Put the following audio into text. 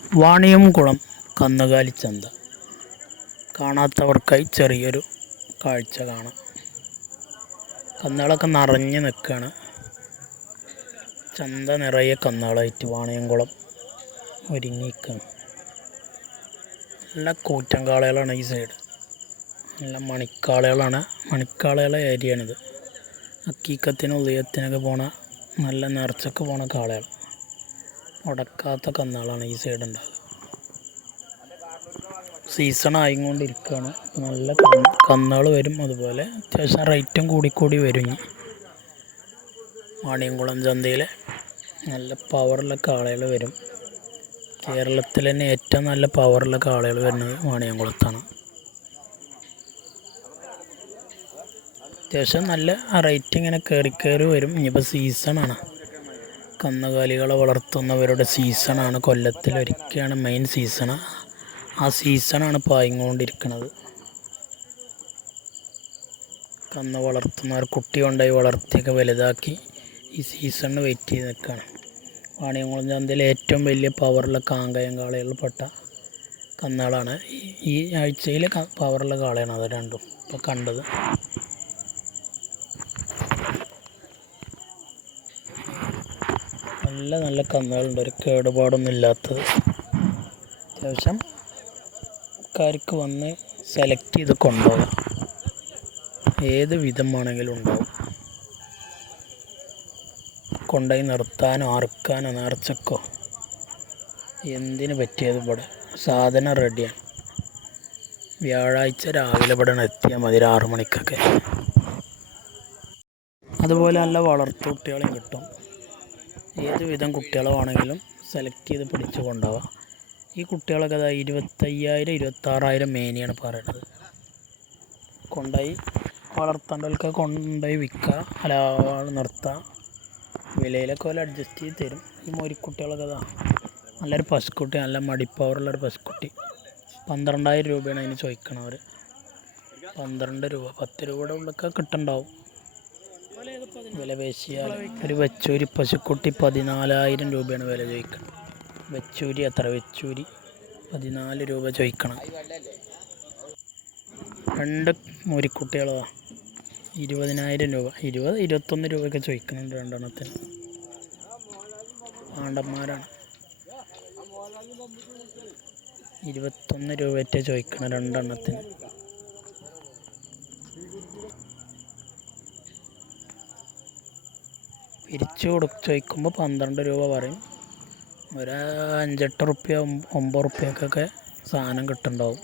വാണിയംകുളം കന്നുകാലിച്ചന്ത കാണാത്തവർക്കായി ചെറിയൊരു കാഴ്ച കാണാം. കന്നുകളൊക്കെ നിറഞ്ഞു നിൽക്കുകയാണ്. ചന്ത നിറയെ കന്നുകളായിട്ട് വാണിയംകുളം ഒരുങ്ങിയിരിക്കുകയാണ്. നല്ല കൂറ്റൻ കാളകളാണ് ഈ സൈഡ്. നല്ല മണിക്കാളകളാണ്. മണിക്കാളകളെ ഏരിയയാണിത്. അക്കീക്കത്തിനും ഉദയത്തിനൊക്കെ പോണ നല്ല നിറച്ചൊക്കെ പോണ കാളകൾ. ഉടക്കാത്ത കന്നുകളാണ് ഈ സൈഡ് ഉണ്ടാകുക. സീസൺ ആയിക്കൊണ്ടിരിക്കുകയാണ്. നല്ല കന്നുകൾ വരും. അതുപോലെ അത്യാവശ്യം റേറ്റും കൂടിക്കൂടി വരും. വാണിയംകുളം ചന്തയിൽ നല്ല പവറുള്ള കാളകൾ വരും. കേരളത്തിൽ തന്നെ ഏറ്റവും നല്ല പവറുള്ള കാളകൾ വരുന്നത് വാണിയംകുളത്താണ്. അത്യാവശ്യം നല്ല റേറ്റ് ഇങ്ങനെ കയറി വരും. ഇനിയിപ്പോൾ സീസണാണ്. കന്നുകാലികളെ വളർത്തുന്നവരുടെ സീസണാണ്. കൊല്ലത്തിലൊരിക്കലാണ് മെയിൻ സീസണ്. ആ സീസണാണ് പായിക്കൊണ്ടിരിക്കുന്നത്. കന്ന് വളർത്തുന്നവർ കുട്ടി കൊണ്ടുപോയി വളർത്തിയൊക്കെ വലുതാക്കി ഈ സീസണിന് വെയിറ്റ് ചെയ്ത് നിൽക്കുകയാണ്. വാണിയംകുളം ചന്തയിൽ ഏറ്റവും വലിയ പവറുള്ള കാങ്കയം കാളകളിൽപ്പെട്ട കന്നുകളാണ്. ഈ ആഴ്ചയിൽ പവറുള്ള കാളയാണ് അത് രണ്ടും ഇപ്പോൾ കണ്ടത്. നല്ല കന്നുകളുണ്ട്. ഒരു കേടുപാടൊന്നും ഇല്ലാത്തത്. അത്യാവശ്യം ആൾക്കാർക്ക് വന്ന് സെലക്ട് ചെയ്ത് കൊണ്ടുപോകാം. ഏത് വിധമാണെങ്കിലും ഉണ്ടാവും. കൊണ്ടുപോയി നിർത്താനോ അറുക്കാനോ നേർച്ചക്കോ എന്തിനു പറ്റിയത് ഇവിടെ സാധനം റെഡിയാണ്. വ്യാഴാഴ്ച രാവിലെ ഇവിടെ എത്തിയാൽ മതി 6 മണിക്കൊക്കെ. അതുപോലെ നല്ല വളർത്തു കുട്ടികളെയും കിട്ടും. ഏത് വിധം കുട്ടികളെ വേണമെങ്കിലും സെലക്ട് ചെയ്ത് പിടിച്ച് കൊണ്ടുപോകാം. ഈ കുട്ടികളൊക്കെ 25,000 26,000 മേനിയാണ് പറയുന്നത്. കൊണ്ടുപോയി വളർത്തേണ്ടവർക്ക് കൊണ്ടുപോയി വിൽക്കുക, അല്ല നിർത്താം. വിലയിലൊക്കെ പോലെ അഡ്ജസ്റ്റ് ചെയ്ത് തരും. ഈ മൊരിക്കുട്ടികളൊക്കെ നല്ലൊരു പശുക്കുട്ടി, നല്ല മടിപ്പവറുള്ളൊരു പശുക്കുട്ടി. 12,000 രൂപയാണ് അതിന് ചോദിക്കണവർ. 12 രൂപ, 10 രൂപയുടെ ഉള്ളൊക്കെ കിട്ടുന്നുണ്ടാവും. വില പേശിയാൽ ഒരു വെച്ചൂരി പശുക്കുട്ടി 14,000 രൂപയാണ് വില ചോദിക്കണം. വെച്ചൂരി 14 രൂപ ചോദിക്കണം. 2 മുരിക്കുട്ടികളോ 20,000 രൂപ, 21 രൂപയൊക്കെ ചോദിക്കുന്നുണ്ട് രണ്ടെണ്ണത്തിന്. ആണ്ടന്മാരാണ്. 21 രൂപയൊക്കെ ചോദിക്കണം രണ്ടെണ്ണത്തിന്. പിരിച്ചു ചോദിക്കുമ്പോൾ 12 രൂപ പറയും. ഒരു 5-8 റുപ്യ 9 റുപ്യക്കൊക്കെ സാധനം കിട്ടുന്നുണ്ടാവും.